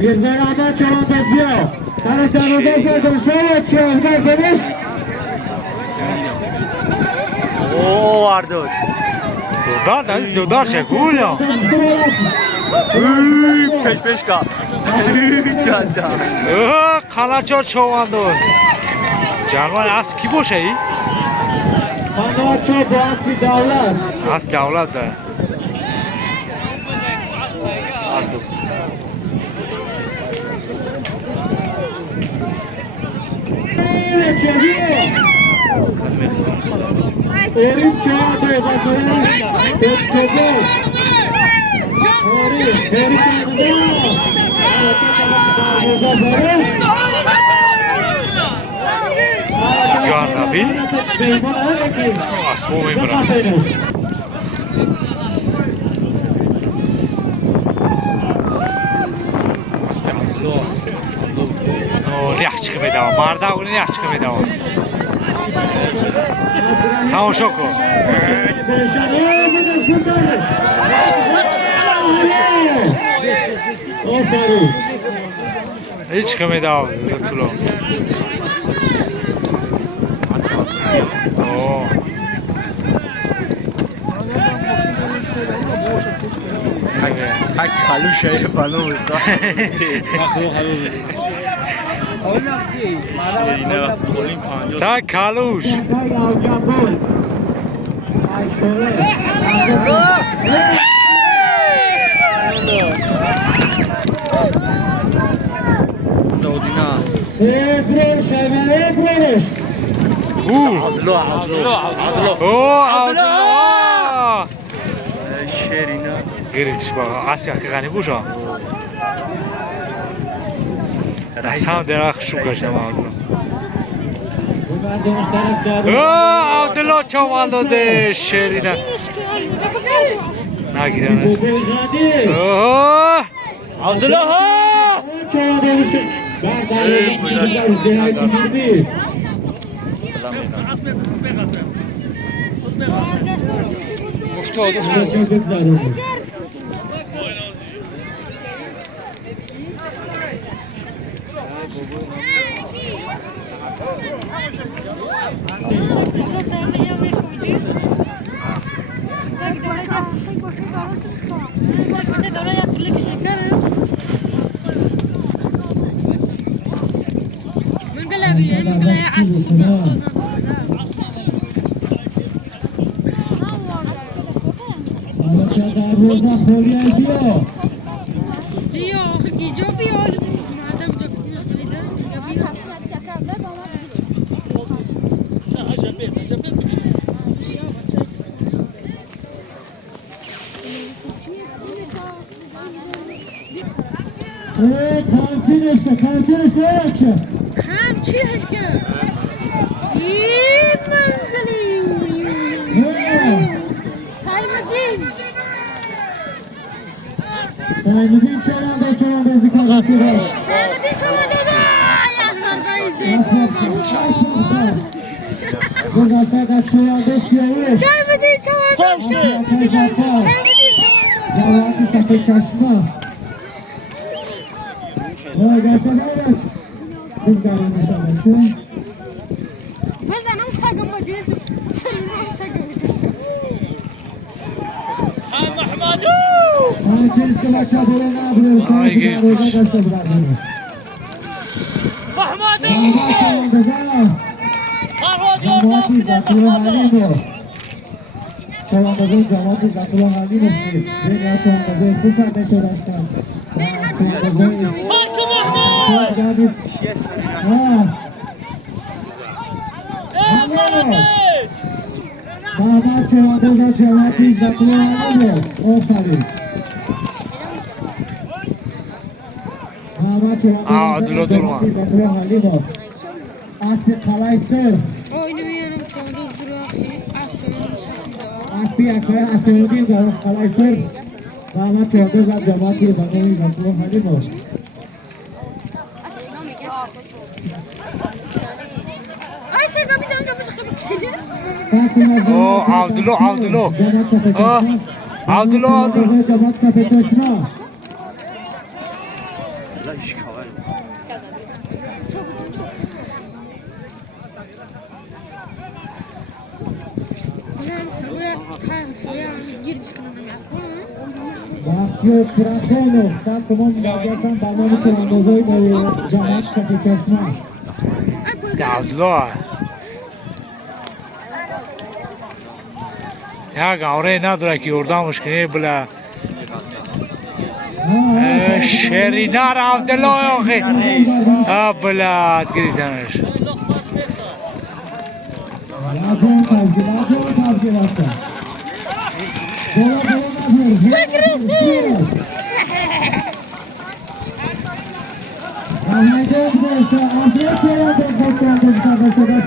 Birberabad çavandak bia. Tane tanıdan kadar çavandak demiş. Oo vardı. Dudar şekul ya. Peş kal. Kalaço çoğandı. Canvan az ki bu şey? Kalaço bu az ki davlat. Az davlat da. Çeviyor. Erim çağırdı bakalım. Geç topu. Eri çağırdı. Gör tabii. Asmo memra. Liach çıkıp edevam. Marda onu liach çıkıp edevam. Tamam şoku. Hiç çıkıp edevam. Tulo. Hay kalu şey falan oldu. Tak kaluş. Saudina. Ebrar şevale ebrar. Abdullah. Şerina. Giriş bak. Asya kani bu şu. Rasam derak şu kaçam Abdullah. Abdullah çoğandı şerina. Nagirana. Abdullah. Muftu oldu. Kantinişka açı. Kantinişka. Saymedin çoranda zikazatı var. Saymedin çoranda da ayaklar bayızı. Bu zaten çoranda siyahı. Saymedin çoranda. Saymedin çoranda. Zavati sapık saçma. Ne gerçekten evet. Biz de anlaşılmışız. Mesela nasıl sagamba diyorsun? Sırrı sagamba. Kantinişka maça böyle ne yapıyoruz? Kantinişka maça bırakıyoruz. Cemaati Zatullah Halimov. Çoğandazın Cemaati Zatullah Halimov. Ben ya çoğandazın bu kardeş uğraştan. Çoğandazın. Damat çoğandazın Cemaati Zatullah Halimov. O sarı. Damat çoğandazın Zatullah Halimov. Aspi Kalaysır. Oynamıyorum çoğunda Aspi Akaya Asyonudin Kalaysır. Damat çoğandazın Cemaati Zatullah Halimov. Ay sen kapı kapı. Abdullah. Abdullah. لا ايش كواري Vazquio Trafonov, takımın gerçekten damlanı çevirdiği Camat Kapıçasına. تعادلوا يا قاوري نداره که اردان مشکلی بلا شرینار عبدالله آخی بلا گریزنش Lacon tavcı bastı. Ahmet'e işte Ahmet Çelik'e kaçırdı tabii.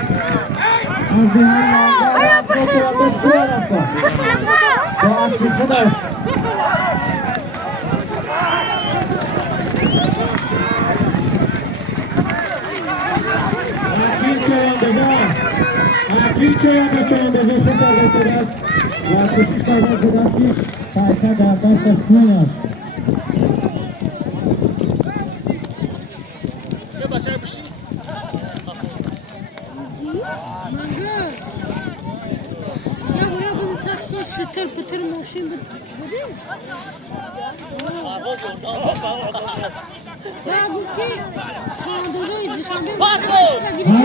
Çıtır pıtır moşin bu değil. Ben gufki kandoda dışarıda varsa gidiyor.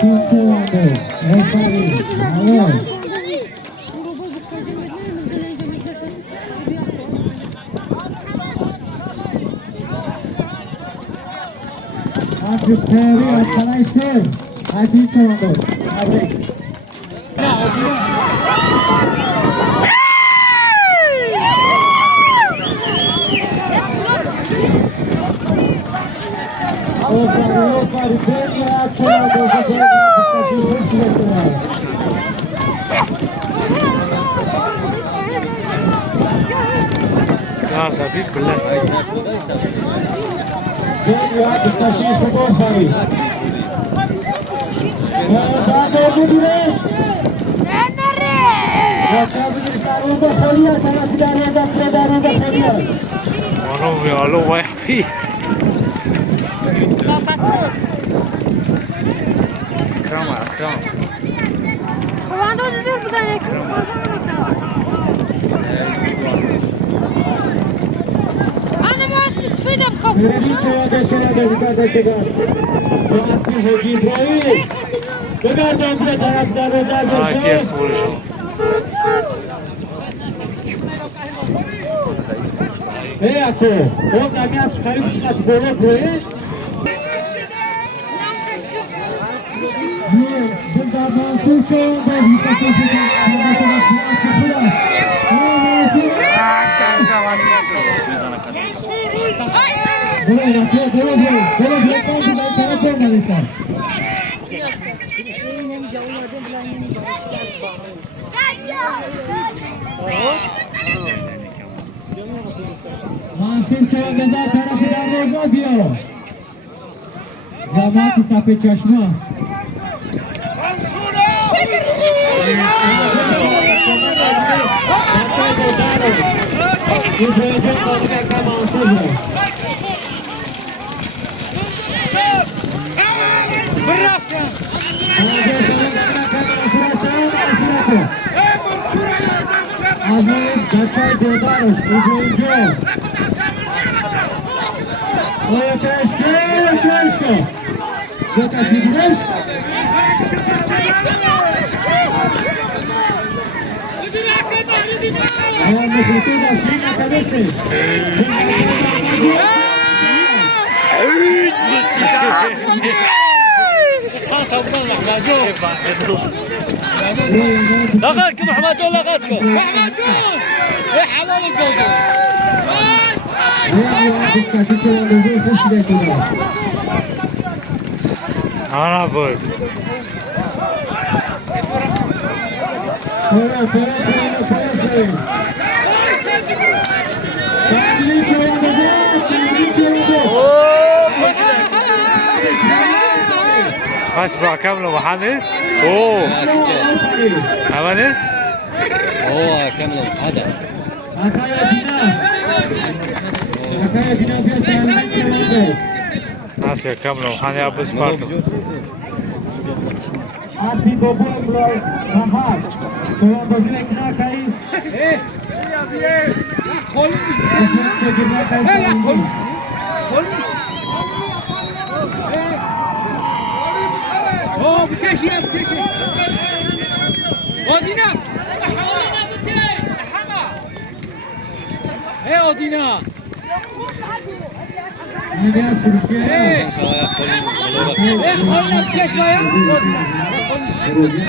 Kimse vardı. Artık teori arkadaşlar. Hadi çoğundu. Hadi. Garda bir billah. Seria istaşı futbol fari. Daha doğru biraz. Yaşabilirler. Orada foliya taraflarında kredarında foliya. Onu mu alo vay fi. Krama kram Kovanda düzür bu da ne? Ana mas isfida bkhaf. Çaya geçene dikkat edin. Jasmin Hoji İbrahim. Kadar dönse taraflarında Ha kes vuracağım. Hey ako, o zamiast karib na dwóch projekt. Nie, chyba na kurczę, bo widzę, że Mahsin Çağımıza taraflarına diyor. Cemaat-i Safi Çeşme. Azmi Gaçay Dedaroş, Ucuyuncu. Çeşke. Gökası Güneş. Ayağında kötü de şimdi kadesti. لغتكم حماتون لغتكم يا حلال الجوجو Ana boz. Kaç bırakam lo Muhammed? Oo. Havanız? اوه كامل هذا Akaya Dinavya Sarman Çevandor. Nasıl kamlo? Hani abuz parto. Asi Bobu Emroy Rahar. Çevandozun ekine Akayı. Kuşun çekirme Akayı Sarman. Oh, بتاعي يا بتاعي. ودينا. ايه ودينا. Nidya Sürüşü'ye. ايه خلنا بتاعي يا.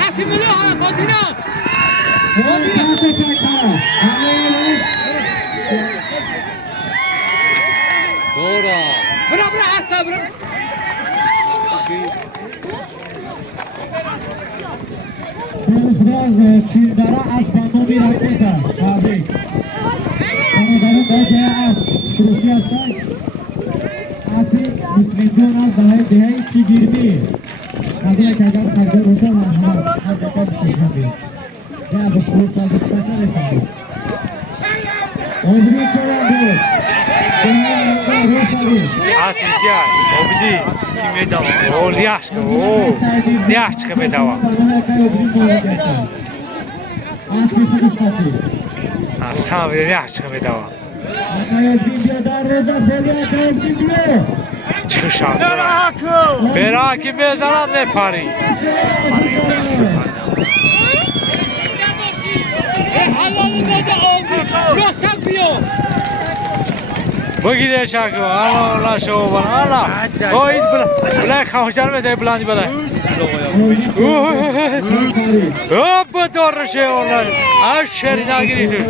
قاسم له ودينا. Doğru. برا برا عسى برا. Froz Çiğdara Aspan'ın bir raketa. Abi. Kanada'nın bacaya az. Sürüşü'ye say. Asi Müslüman az daha değer 220. Hadi kadar kadar olsa var. Hadi kadar çıkmadı. Ya bu kursa bir taşa efendim. Özgür Çevandor. Asıl ya. Obdi. Kime dava? O liaşka. O. Liaşka bedava. Asi Fırışması. Ha, sana bir liaşka bedava. Akaya Dinavya Reza Feliya Akaya Dinavya. Çıkış şansı. Beraki bezaran ne pari? حلال بده آبی. راست بیو. Bu gidiyor şarkı. Allah Allah şovu bana. Allah. O it bırak kavşar mı de bulancı bana. Hop doğru şey onlar. Aşerine gidiyor.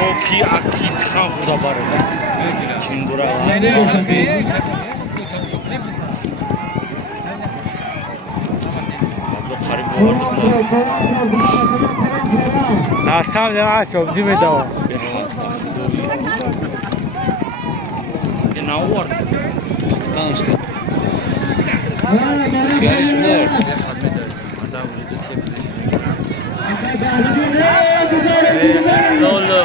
O ki akit kan burada var. Kim bura? Abla karı vardı. Ha sam de aso değil mi dawa? Ne var? İstikan işte. Dolu.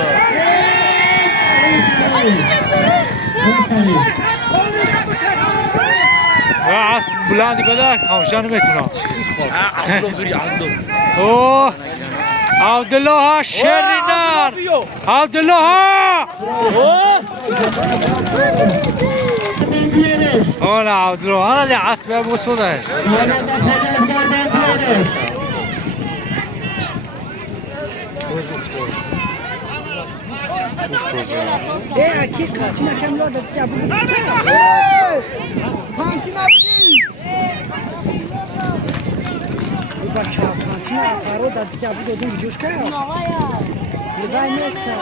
Ya as bulandi kadar kavşar mı etuna? Abla bir yazdım. Oh! Abdullah Şerinar! Abdullah! Ola Abdullah, ana ne asbe bu soda. ايه اكيد كاتشنا كم لوده تسابو فانتنا بچا كاتشنا فارو ده تسابو دون جوشكا لبای نستا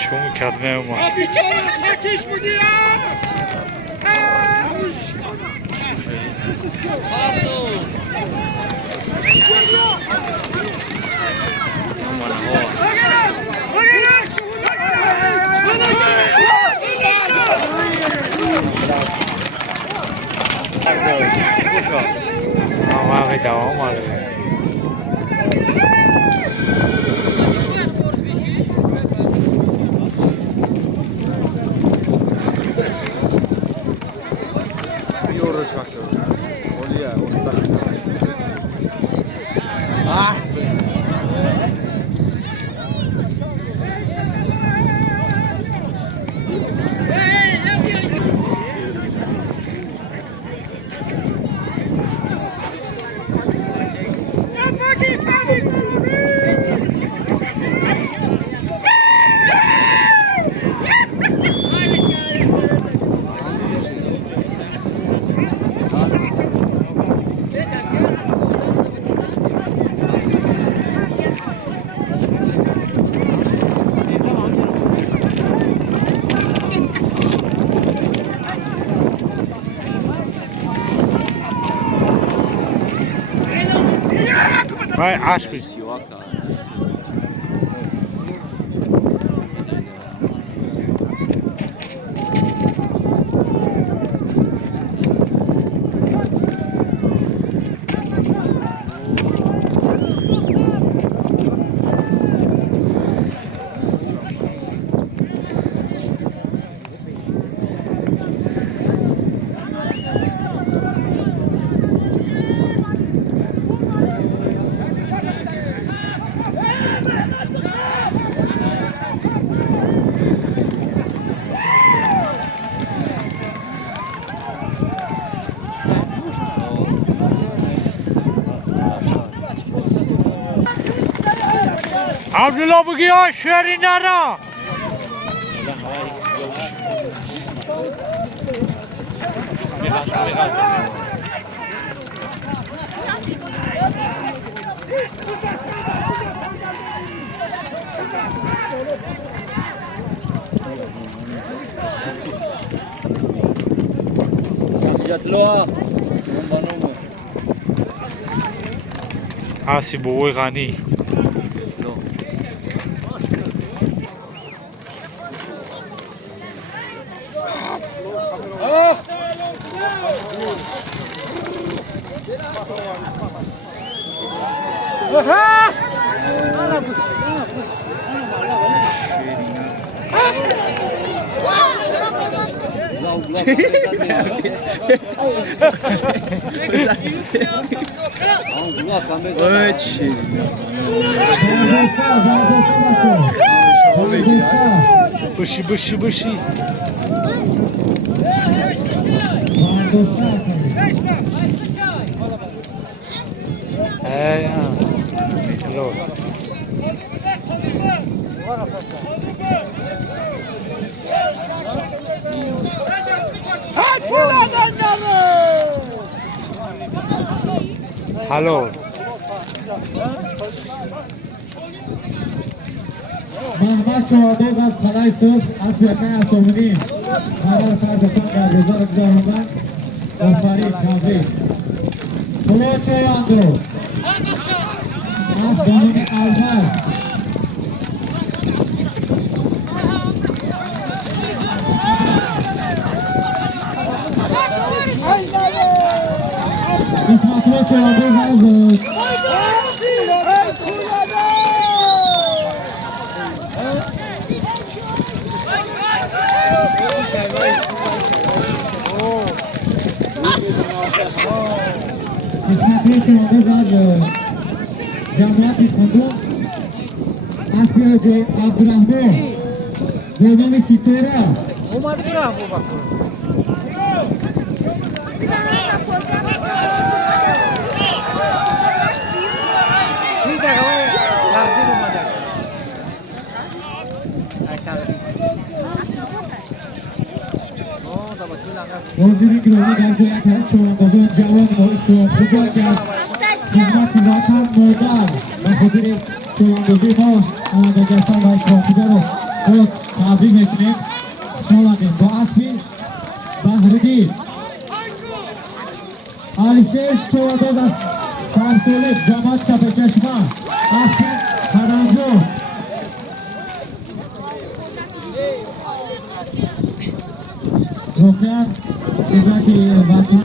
Şu mükemmel mi? Ama abi devam var. وای عاش بی عبدالله بگی ها شعری نرا عاصی بوی غنی بشی بشی بشی ای ها لو هلو محمد چهاردوز از قلعه صبح از بیرکه اسامونی قرار پرداختن در روزار گذارندن آفرین تبریک طلوع چهاردو از بانون اول قسمت چهاردو از قسمت چهاردو از جمعیت خودو اسبی جو عبدالرحمن دومی سیتوره اومد برا بابا حاضرین گرامی در جایت هر چهارندازان جوان با خدا کرد خدمت وطن مادر و حاضر چهارندازی ما آمده گستن و اکرام‌شده رو خود تبریک میکنیم شالانیم با اسبی بهردی علیشیر چهارنداز از سرسولی جامعت سپه چشمه اسبی خدمجو روکر خدمتی وطن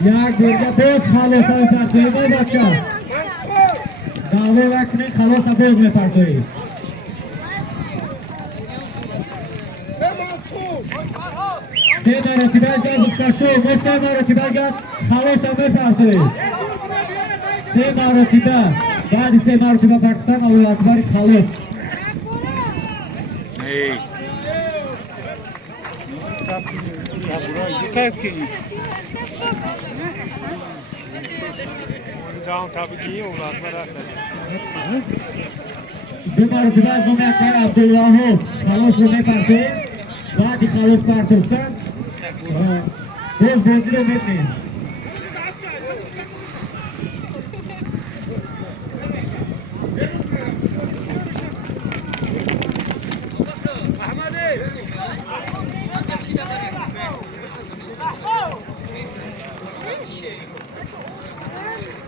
یک برگه باز خلاص های پرتوی ما بچه دعوه وکنه خلاص باز می پرتوی سه مرتبه گرد بستشو ما سه مرتبه گرد خلاص می پرتوی سه مرتبه بعد سه مرتبه پرتوستن اول اکبر خلاص دو مرتبه از نام اکبر عبدالله خلاص رو میپرتوی بعد خلاص پرتوستن باز بازی رو میکنیم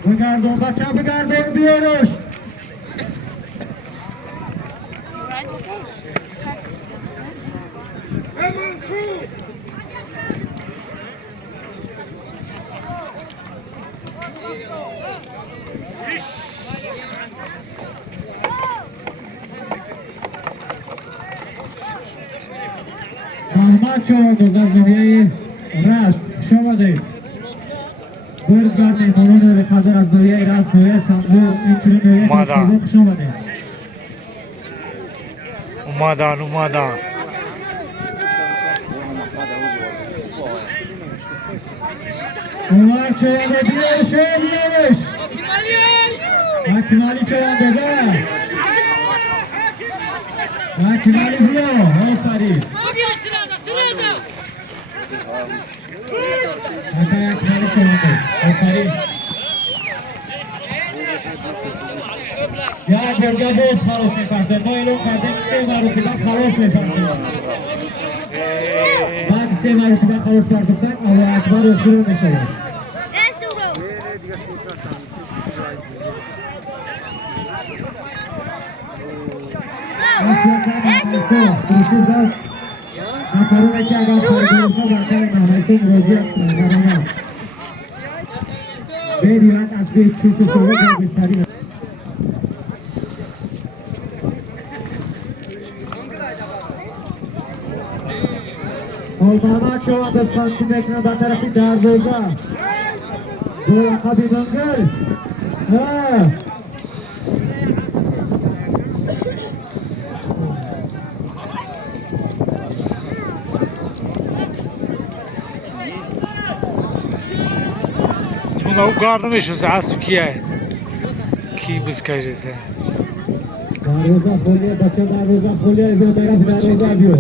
بگردون بچه بگردون بیارش محمد چواندو در نویه رشت شماده بردگار میمانون رو قدر از نویه رشت نویه سنگور اینچون نویه تسکیبون شماده اومدن عمر چوانده بیارش بیارش حکیمالی چوانده ده حکیمالی بیا آفرین حکیمالی چوانده آفرین یا گرگه باز خلاص میپرده ما ایلون کردیم 3 مرتبه خلاص میپرده بعد 3 مرتبه خلاص پردفتن الله اکبر اخیر رو میشود نفرونه که اگر پایدارشا برکر نامایسون روزیت نگرانه بیدیرت از بیت چیز و چوه در بیتری محمد شما دستانچی میکنه به طرفی دروازه دو رقبی منگل او گاردنش از کیه کی بسکاجه دروازه خولیه بچه دروازه خولیه بیو طرف دروازه بیو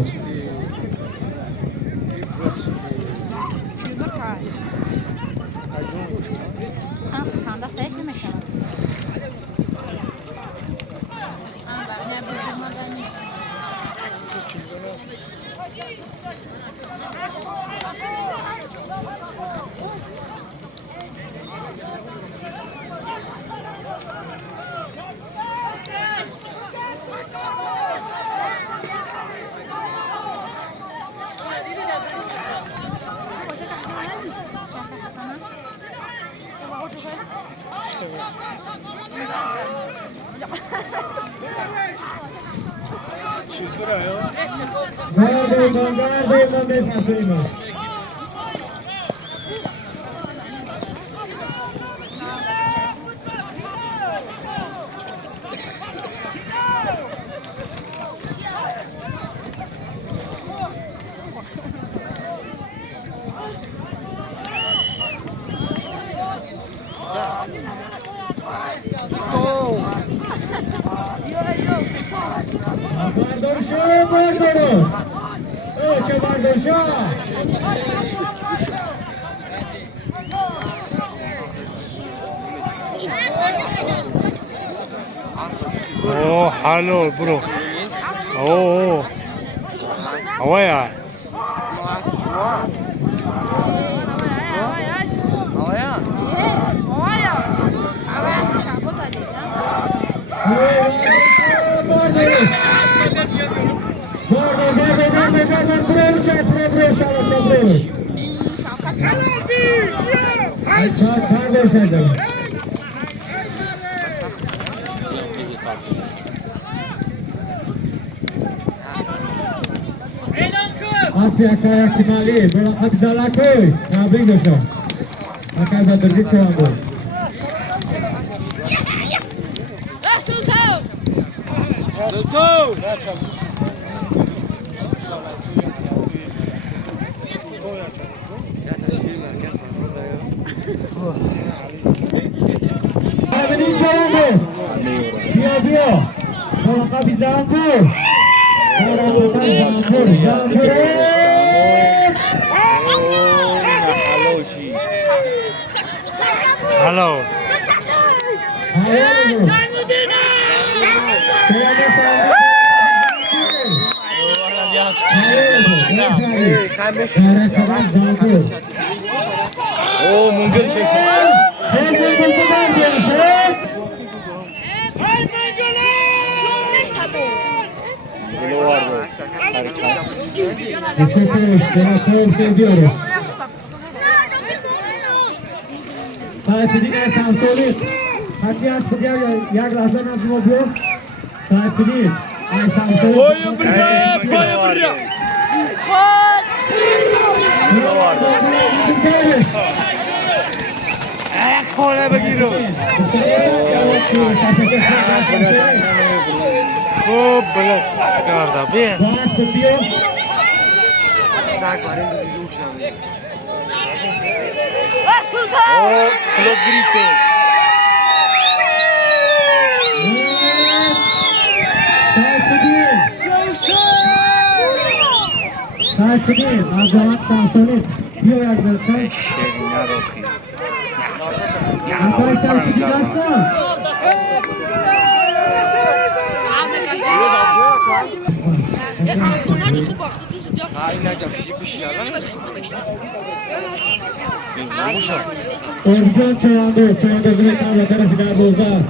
بردارش او چه بردارشا اوه حلو برو اوه هوایا Aspi akaya kimali, bela abdala koy, nabing dosho. Akaya batergi chawando. Abini chawando. Bio. Bela abizankur. Hello. Oo, Mungel çekiyor. Çok seviyoruz. Sahiplik Samsolit. Hakikat buraya yaklaşan nasıl oluyor? Sahiplik. Samsolit. Koyun buraya, koyun buraya. Kolay bakıyorum. Xo'p, bilat. Garda, ben. Gaz tutuyor. Klop grifte. Sahiplik. Azamat Samsolit. Diyor yaklaşan. Şerin yaroki. Ankara Sahiplik nasıl? Orcan Çayandı. Çayandı Züleykan'la tarafı Darboza.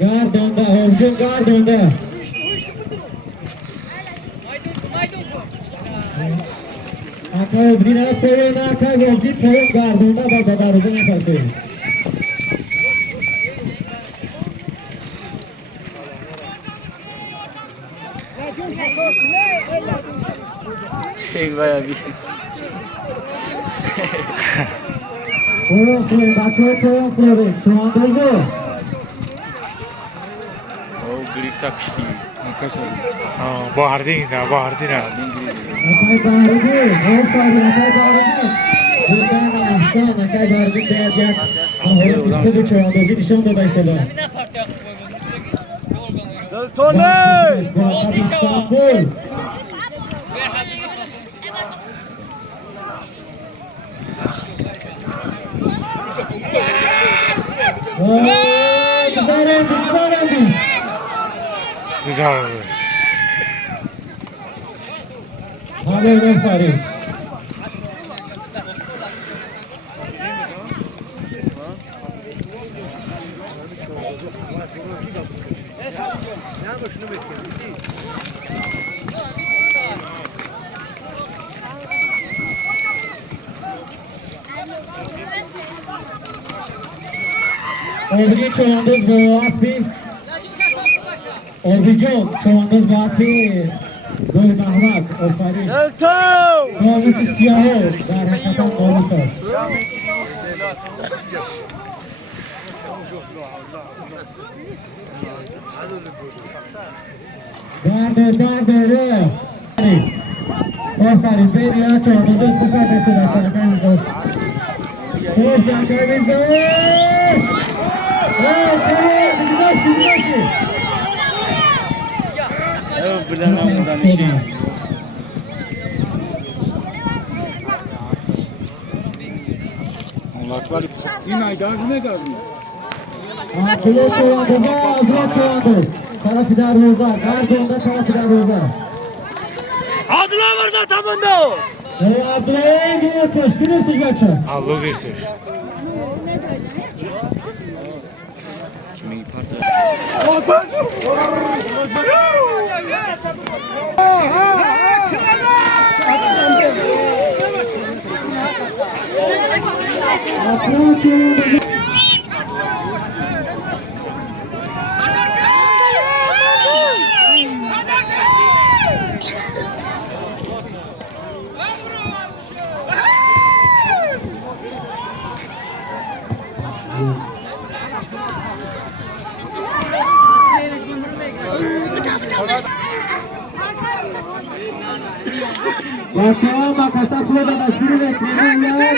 Gardonda, Orcan Gardonda. Akay bina koyun, akay Orcan koyun Gardonda da Darboza yapardı. Şey bayağı bir. Koyun koyun, kaçıyor koyun koyun. Şu an doldu. O grif takışı. Kaçalım. Ha, bahardin da, bahardin da. Akay bağırdı, Akay bağırdı. Bir tane insan Akay bağırdı diyecek. Ahora bir şu an doldu, nişan da istedi. Sultanı! İstanbul. Güzel oldu, güzel oldu. Güzel oldu. Hadi Farid. Orgi çoğunduz bu asbi. Orgi'cum çoğunduz bu asbi. Gol Mahmut, Farid. Sultan! Doğrusu siyahı. Dar hakikaten doğrusu. Darbe. Farid beni aç çoğunduz bu kadar çılaklar. Kendiniz Çok yakınız. Güzel. Evet, bilemem buradan bir şey. Allah tuvalı. İnay daha ne geldi? Ağzına çoğandı. Tarafidar Roza. Gardonda Tarafidar Roza. Adına burada tamında. Adlaya gidiyoruz maçı. Allah versin. Kimi parça? Başa makasa kula da sürü ve kırmızılar.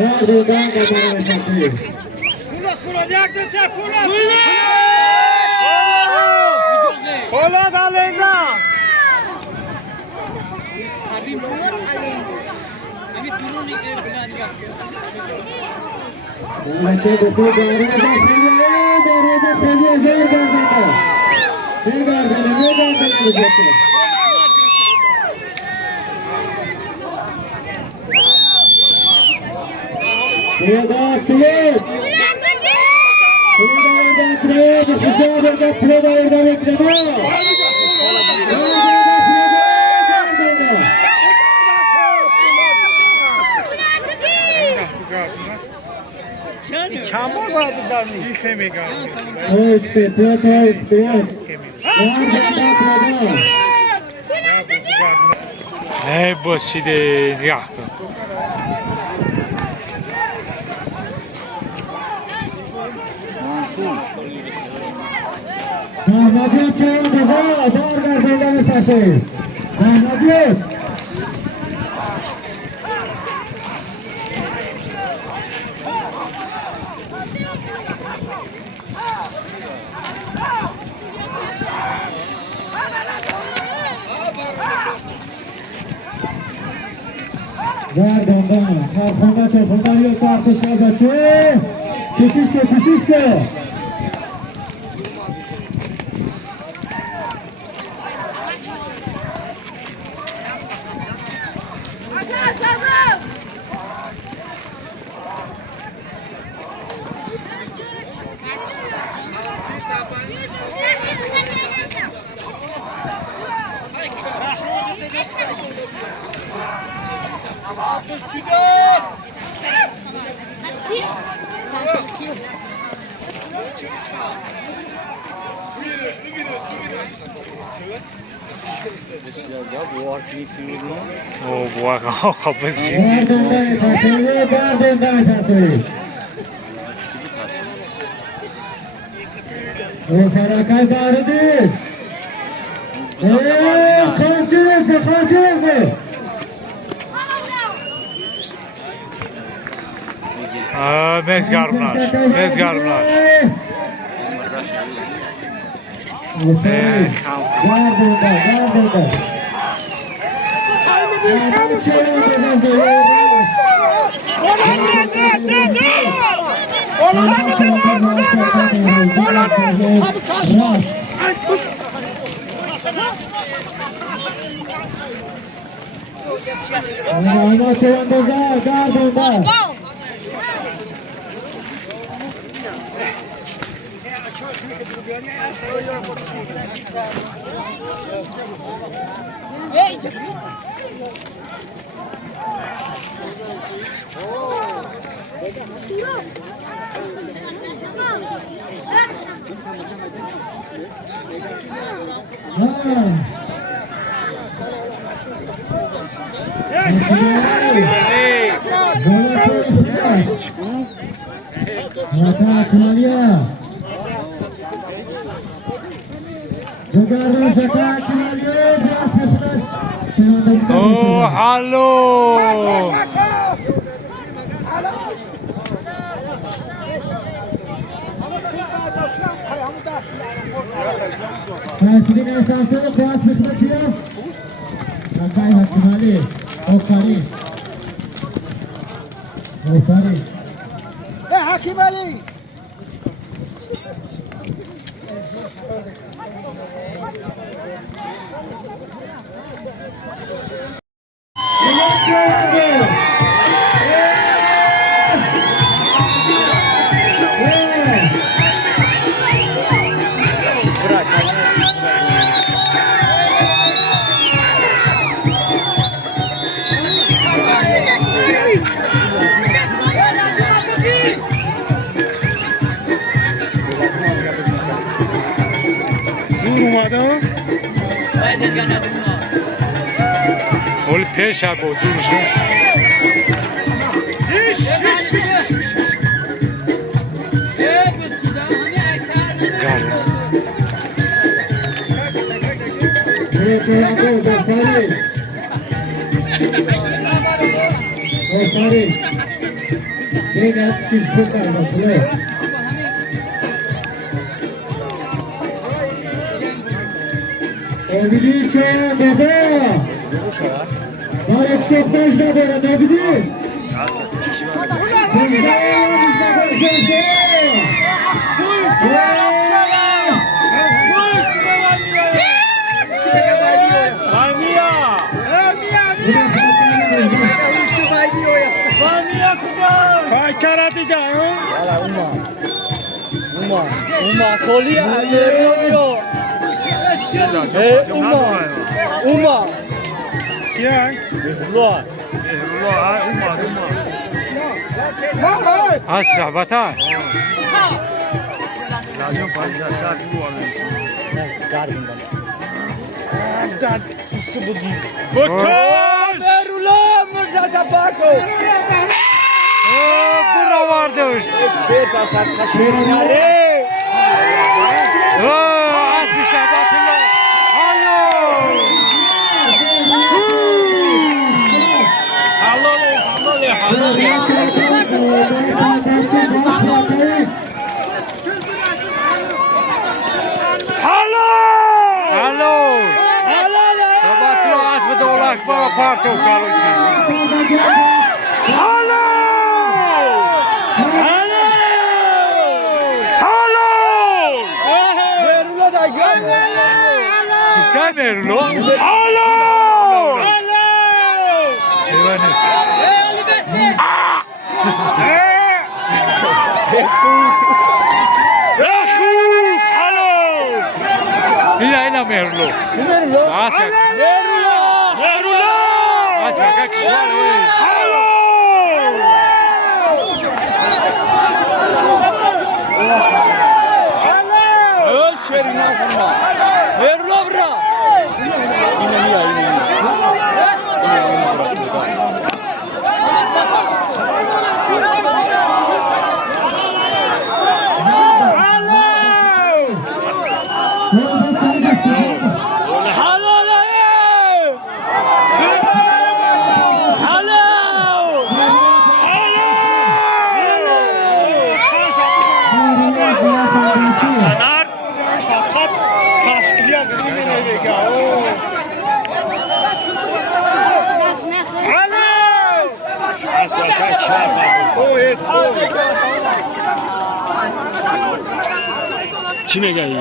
گردوندن قمر تقدیر Polat Aleyna. بچه بکو داره چند بار باید بزنی؟ ای باشیده نگاه کن محمدیت چه بزا دار گردوندن پسه محمدیت گردوندن خرخونده چرخونده یک کارتش بچه پیشیش که او بوا kapız گردوندن پسه او فرقای باردی خانچه mezgarlar او hallo Hakimin esası Boğaz Hikmeti'ye Sakay Hakim Ali Oktari Hakim Ali. ول پیش ها بود دورش Oktari Zeynep Şişko kardeşleri. Evliliği çaya baba. Var ekşetmez de böyle ne bileyim. Bizde ayağımızda başardı. Uma, Kolia, Romeo. Uma. Behlullah. Az صحبتان Bakış! Behlullah, Mırda Bako. Bura vardır. Şer pasat kaşırları. Az bir şabatıyla. Halo. Şabatıyla az bir dolak bana parto kalıcı. Behlullah da gel. Sen verin lo. Eyvallah. İla merlo. Asak. Asak akşam. Behlullah bra. Kime geldi?